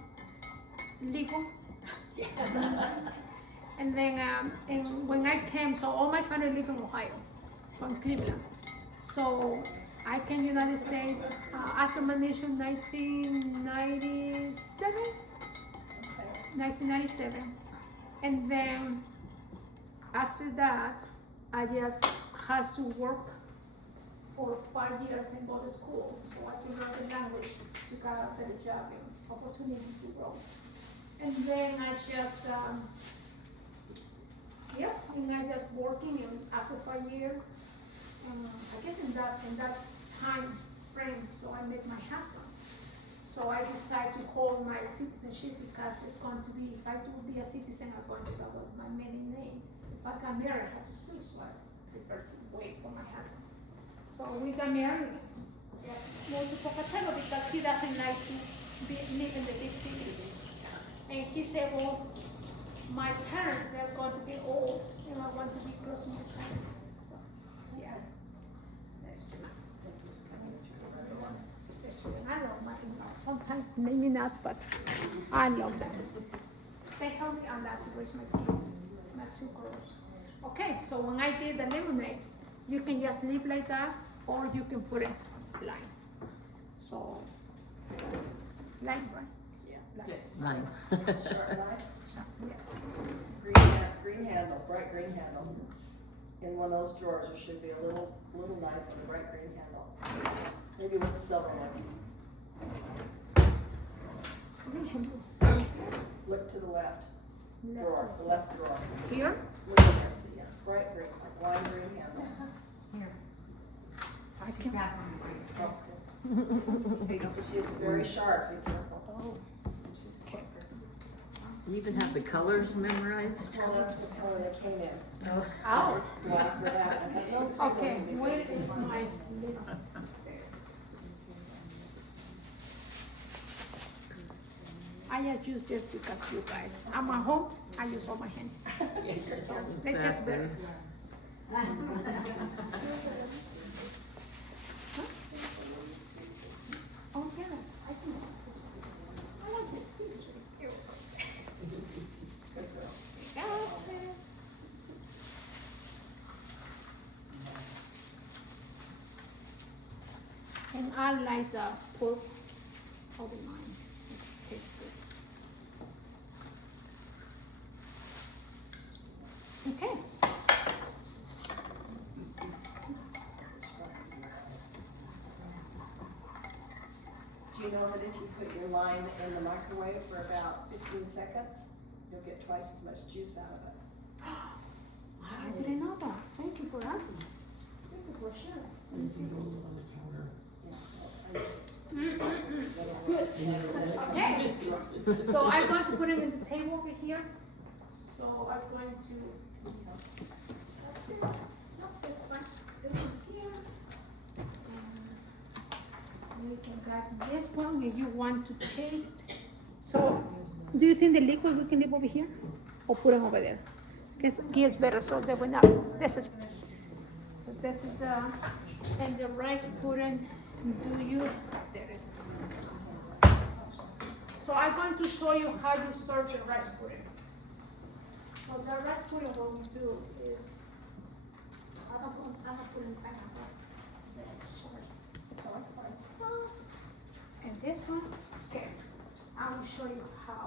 Legal. And then and when I came, so all my family live in Ohio. So in Cleveland. So I came to the United States after my mission 1997. 1997. And then after that, I just had to work for 5 years and go to school. So I could learn the language to get a better job and opportunity to grow. And then I just, and I just working and after 5 years, I guess in that time frame, so I met my husband. So I decided to hold my citizenship because it's going to be, if I do be a citizen, I'm going to go with my maiden name. If I got married, I had to switch, so I prefer to wait for my husband. So we got married, moved to Pocatello because he doesn't like to live in the big cities. And he said, well, my parents, they're going to be old, and I want to be close to my parents. So, yeah, that's true. That's true. And I love my in-laws. Sometimes, maybe not, but I love them. They help me a lot to raise my kids, my 2 girls. Okay, so when I did the lemonade, you can just leave like that, or you can put it line. So, line, right? Yes. Nice. Sharp knife, Yes. green handle, bright green handle. In one of those drawers, there should be a little knife with a bright green handle. Maybe with a silver one. Look to the left drawer, the left drawer. Here? Look at that, see, yeah, it's bright green, like lime green handle. I can. It's very sharp, be careful. Oh. You even have the colors memorized? Well, that's what color they came in. Oh. Oh. It's black, red, I had no clue Okay, what's in where it. is my little? I just use this because you guys, I'm at home, I use all my hands. So they taste better. Oh, yes, I can use this one. I want it. Here we go. Good girl. Got it. And I like the pork over mine. It tastes good. Okay. Do you know that if you put your lime in the microwave for about 15 seconds, you'll get twice as much juice out of it? I didn't know that. Thank you for asking. Thank you for sharing. Let me see. Yeah, I use it. Good. Okay. So I'm going to put it in the table over here. So I'm going to. No, this one here. And we can grab this one if you want to taste. So, do you think the liquid we can leave over here, or put it over there? Because gives better so that we're not. This is the and the rice pudding. Do you? There is. So I'm going to show you how you serve the rice pudding. So the rice pudding, what we do is, I don't put in pineapple. That's fine. And this one, okay, I will show you how.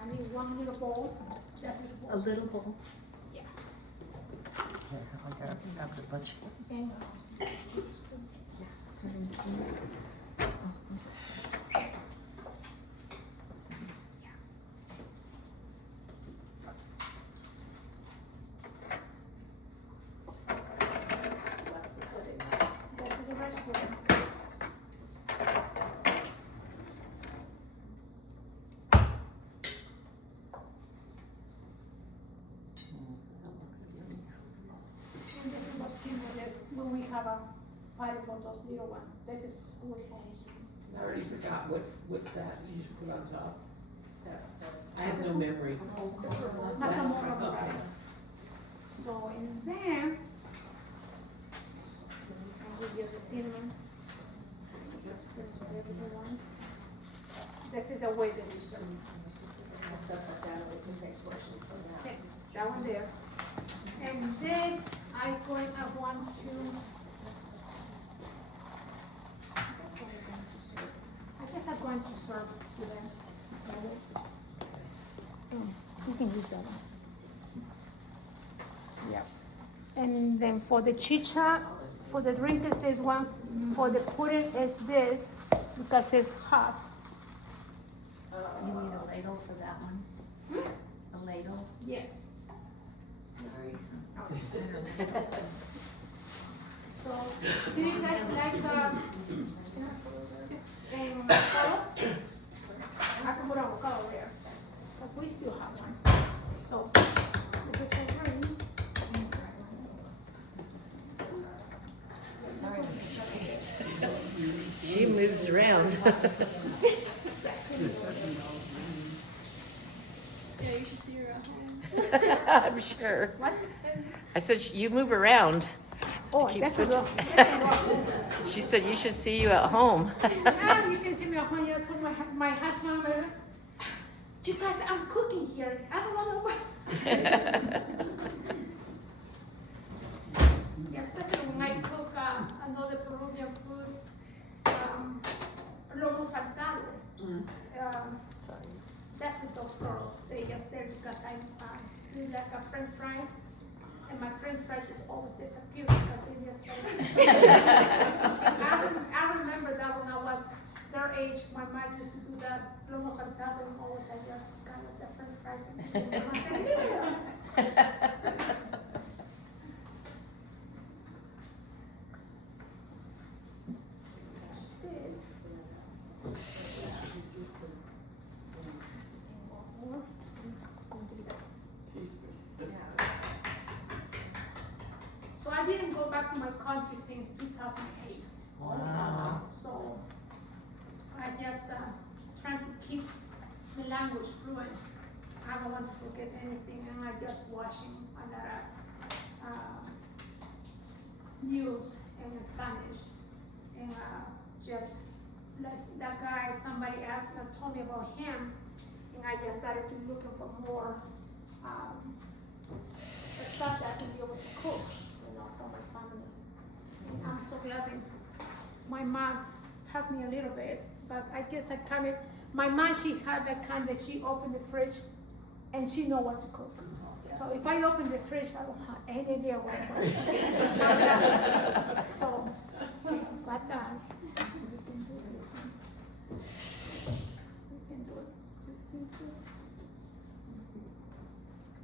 I need one little bowl. That's it. A little bowl. Yeah. I got a bunch. And, What's the pudding? this is a rice pudding. And this is what's in it when we have a party for those little ones. This is always Spanish. I already forgot, what's that you just put on top? That's I have no memory. Mazamorra. Okay. So in there, I'll give you the cinnamon. This is the little ones. This is the way that we serve. I'll set that down and we can take portions from that. Okay, that one there. And this, I want to. I guess I'm going to serve to them. You can use that one. Yep. And then for the chicha, for the drink is this one. For the pudding is this because it's hot. You need a ladle for that one? A ladle? Yes. Sorry. So, do you guys like color? I can put avocado there, because we still have time. So, this is for green. Sorry. She moves around. Yeah, you should see her at home. I'm sure. What? I said, you move around. Oh, Keep that's a switching. rough. She said, you should see you at home. Yeah, you can see me at home. I told my husband, you guys, I'm cooking here. I don't want to wait. Especially when I cook another Peruvian food, lomo saltado. That's with those girls. They just there because I do like a French fries, and my French fries just always disappear because they just I remember that when I was their age, my mom used to do that lomo saltado, and always I just kind of the French fries. And I said, yeah. So I didn't go back to my country since 2008. Wow. So I just trying to keep the language fluent. I don't want to forget anything, and I just watching a lot of news in Spanish, and just like that guy, somebody asked and told me about him, and I just started to looking for more stuff that I can be able to cook, for my family. And I'm so glad that my mom taught me a little bit, but I guess I kind of, my mom, she had that kind that she opened the fridge and she know what to cook. So if I open the fridge, I don't have any idea what I'm going to cook. So, but we can do this. We can do it with pieces.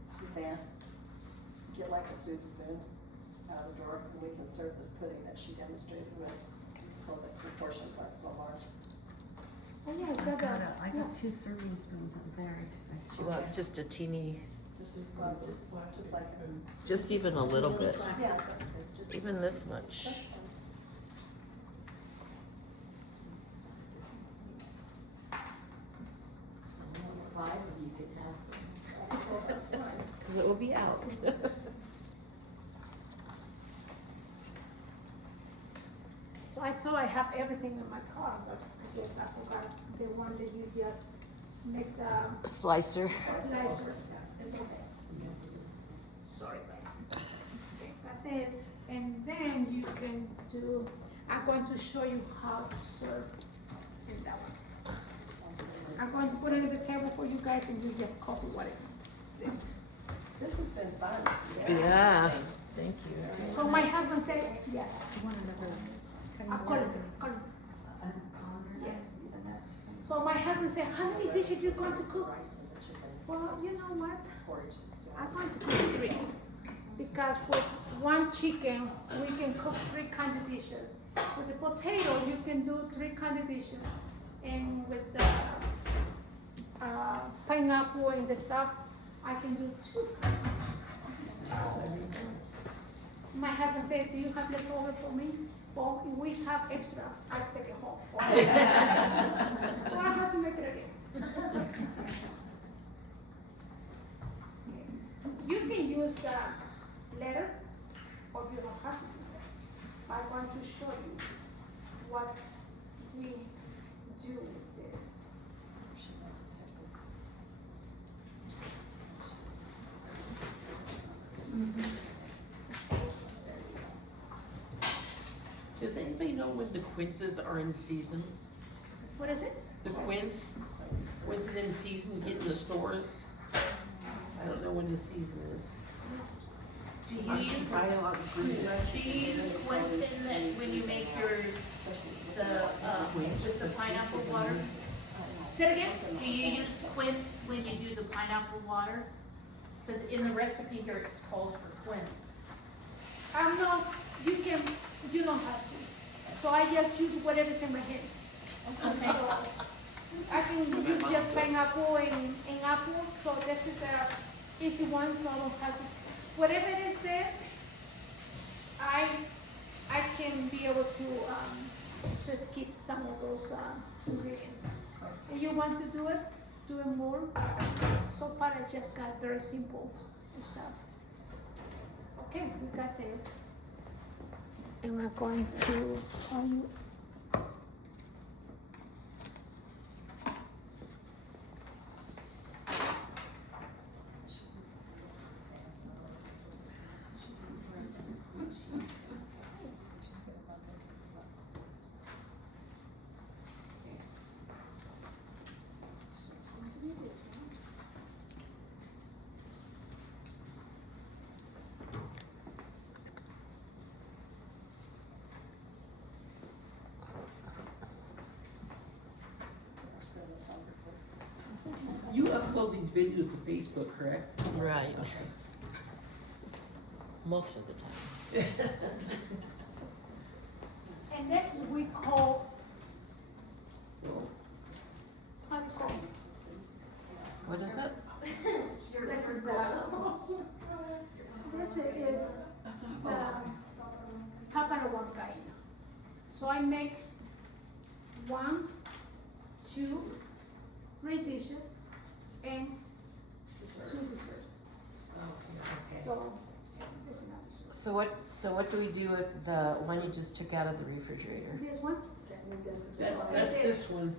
Suzanne, get like a soup spoon out of the drawer, and we can the surface pudding that she demonstrated with, so that the portions aren't so large. Oh, yeah, I got that. I got 2 serving spoons up there. She wants just a teeny, Just like, just even a little bit, yeah, that's good, just. even this much. That's fine. 5 of you could have some, Well, that's fine. Cause it will be out. So I thought I have everything in my car, but I guess I forgot the one that you just make the Slicer. slicer. It's okay. Sorry, guys. Okay, got this, and then you can do, I'm going to show you how to serve in that one. I'm going to put it on the table for you guys and you just copy what it is. This has been fun. Yeah, thank you. So my husband said, yeah, You want another? I'll call it, call it. A colander? Yes. And that's. So my husband said, how many dishes you going to cook? Rice and the chicken, Well, you know what? porridge and stuff. I'm going to cook 3. Because with 1 chicken, we can cook 3 kind of dishes. With the potato, you can do 3 kind of dishes. And with the pineapple and the stuff, I can do 2. My husband said, do you have leftover for me? Well, if we have extra, I'll take it home. Or I have to make it again. You can use letters, or you don't have to do letters. I'm going to show you what we do with this. She likes to have good. Does anybody know when the quinces are in season? What is it? The quince, when's it in season, get in the stores? I don't know when the season is. Do you use, do you use quince in that when you make your, with the pineapple water? Say it again? Do you use quince when you do the pineapple water? Because in the recipe here it's called for quince. No, you don't have to. So I just use whatever's in my head. Okay. I can use just pineapple and apple, so this is the easy one, so I don't have to. Whatever it is there, I can be able to just keep some of those ingredients. And you want to do it more. So far I just got very simple stuff. Okay, we got this. And we're going to tell you. You upload these videos to Facebook, correct? Right, Okay. most of the time. And this we call, Well, how do you call it? What is it? This is the Papa Huancaina. So I make 1, 2, 3 dishes and 2 desserts. So this is not dessert. So what do we do with the one you just took out of the refrigerator? This one. that's this one.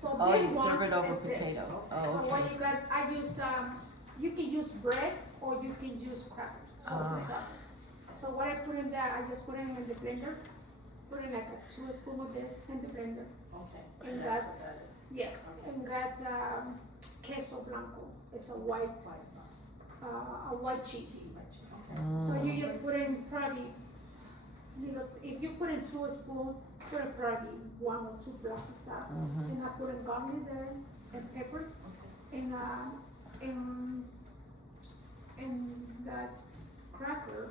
So Oh, this you one serve it over is this. potatoes. So Oh, what okay. you got, I use you can use bread or you can use crackers. Salted crackers. So what I put in there, I just put it in the blender. Put in like a 2 spoon of this in the blender. Okay, And that's that's- what that is. Yes, and that's queso blanco. It's a white cheese. So you just put in probably if you put in 2 spoons, put in probably 1 or 2 blocks of stuff. And I put in garlic there and pepper and that cracker.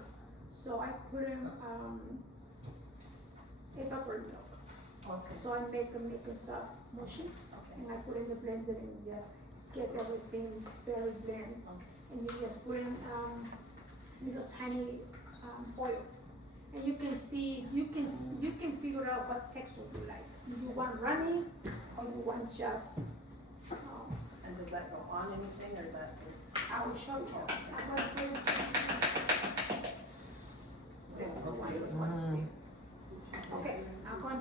So I put in, evaporate milk. Okay, So I make a soft mushi, okay. and I put in the blender and just get everything very blend. And you just put in, little tiny, oil. And you can see, you can figure out what texture you like. Do you want runny, or you want just, And does that go on anything, or that's it? I will show you. I'm going to show you. This is the one you want to see. Okay, I'm going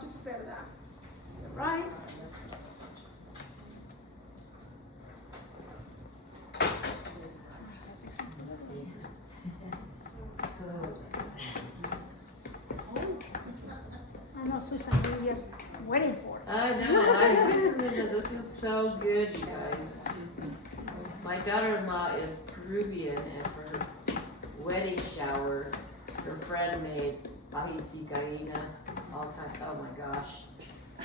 to prepare the rice. I know Susan, we're just waiting for it. I know, this is so good, you guys. My daughter-in-law is Peruvian, and for her wedding shower, her friend made Gallina, all kinds, oh my gosh.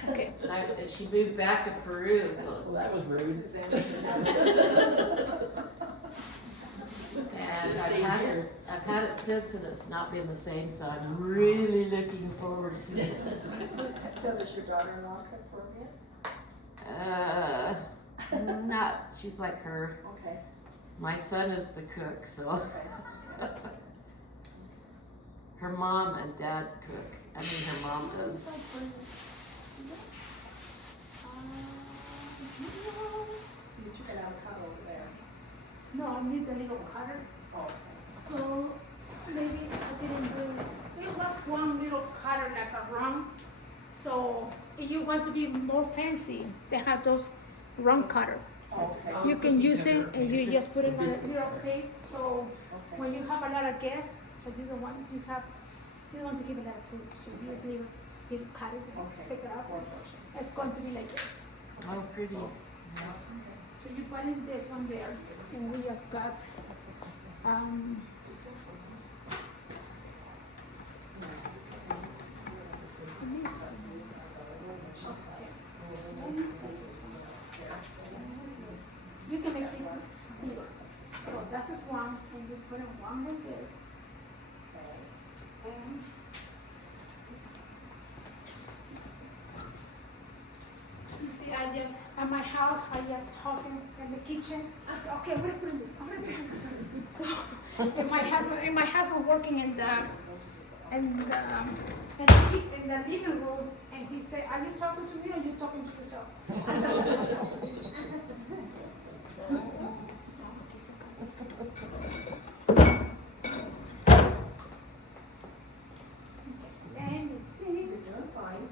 Okay. And she moved back to Peru, so. Well, that was rude. And I've had it since, and it's not been the same, so I'm really looking forward to it. So does your daughter-in-law cook for you? Not, she's like her. Okay, My son is the cook, so. okay. Her mom and dad cook. I mean, her mom does. You took an avocado over there. No, I need a little cutter. Oh, okay. So maybe I didn't do, it was one little cutter like a round. So if you want to be more fancy, they have those round cutter. Okay, You can use it and you just put it on a Biscuit. little plate. So okay. when you have a lot of guests, so you don't want to give a lot of food. So you just leave it, cut it, Okay. take it out. Four portions. It's going to be like this. Oh, pretty. So you put in this one there, and we just got, you can make different meals. So this is one, and you put in one with this. And you see, at my house, I just talking in the kitchen. I said, okay, I'm gonna put in this, I'm gonna put in this. So, and my husband working in the living room, and he said, are you talking to me or are you talking to yourself? I said, "To myself." Let me see. You're doing fine.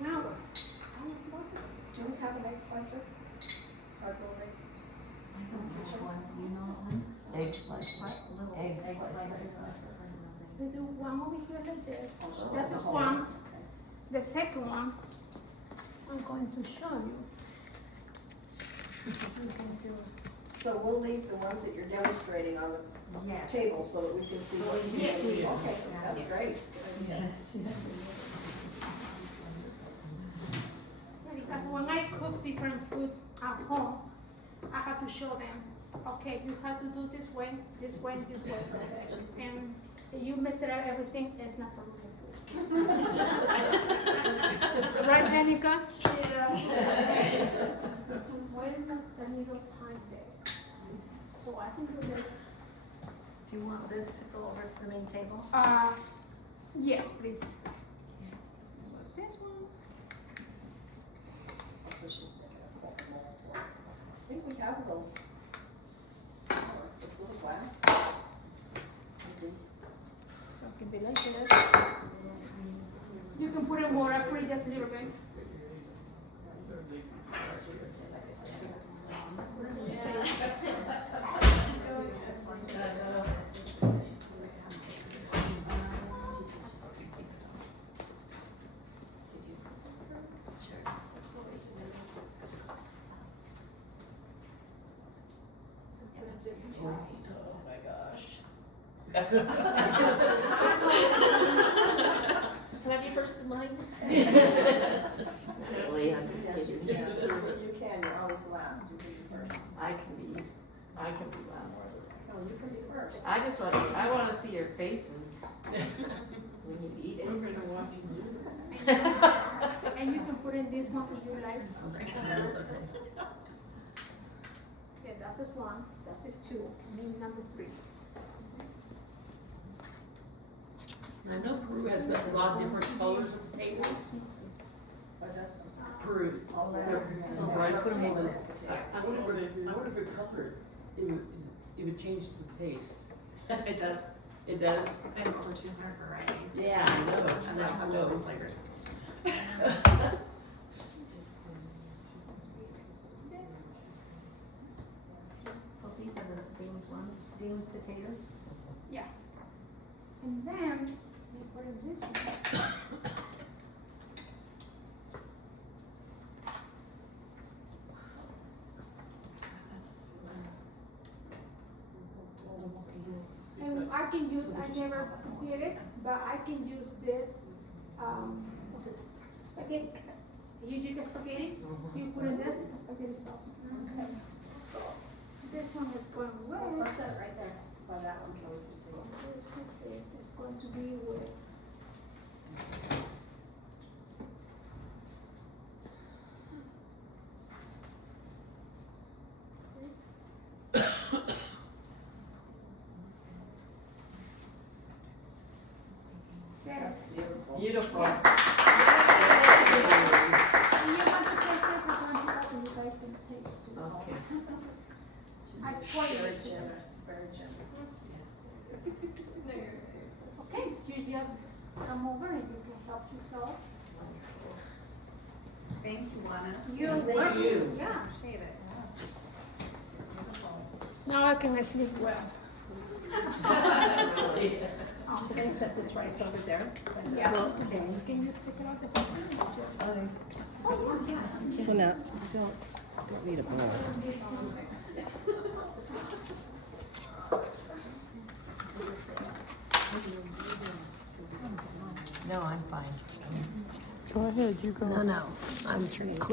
An hour. Do we have an egg slicer? Hard-boiled egg? I don't have one, do you know one? Egg slice. What, little Egg egg slicer. slicer? We do one over here like this. Oh, This is sure. one. Okay. The second one, I'm going to show you. I'm going to- So we'll leave the ones that you're demonstrating on the Yes. table so that we can see what you Yes. do. Okay, that's great. Yeah, because when I cook different food at home, I have to show them, okay, you have to do this way, this way, this way. And if you mess it up everything, it's not Peruvian food. Right, Janica? Yeah. When does the little time this? So I can do this. Do you want this to go over to the main table? Yes, please. So this one. So she's making a full mold for it. I think we have those. This little glass. Maybe. So it can be like this. You can put in more, I put it just a little bit. Oh my gosh. Can I be first in line? Really, I'm just Yes, you kidding. can. You can, you're always last. You can be first. I can be last. No, you can be first. I wanna see your faces when you eat it. We're gonna walk you through. And you can put in this one if you like. Okay. Yeah, that's is one, that's is two, and then number three. I know Peru has a lot of different colors of tables. But that's, I'm sorry. Peru. All that. So Brian put them on this. I wonder if it colored, it would change the taste. It does. It does? They have over 200 varieties. Yeah, I know. And they all have different flavors. This, So these are the steamed ones, steamed potatoes? and then you put in this one. And I can use, I never did it, but I can use this, what is spaghetti. You do the spaghetti, you put in this spaghetti sauce. Okay. So this one is going with, Let's set it right there by that one so we can see. this is going to be with. This. That's beautiful. Beautiful. And you want to taste this, I want you to open, you guys can taste too. Okay. I spoiled Very it. generous, very generous. Okay, you just come over and you can help yourself. Thank you, Juana. You're Thank welcome. you. Yeah. Appreciate it. Now I can sleep well. Can I set this rice over there? Yeah. Okay. Can you take it out the bottom? So now, don't need a bowl. No, I'm fine. No, I'm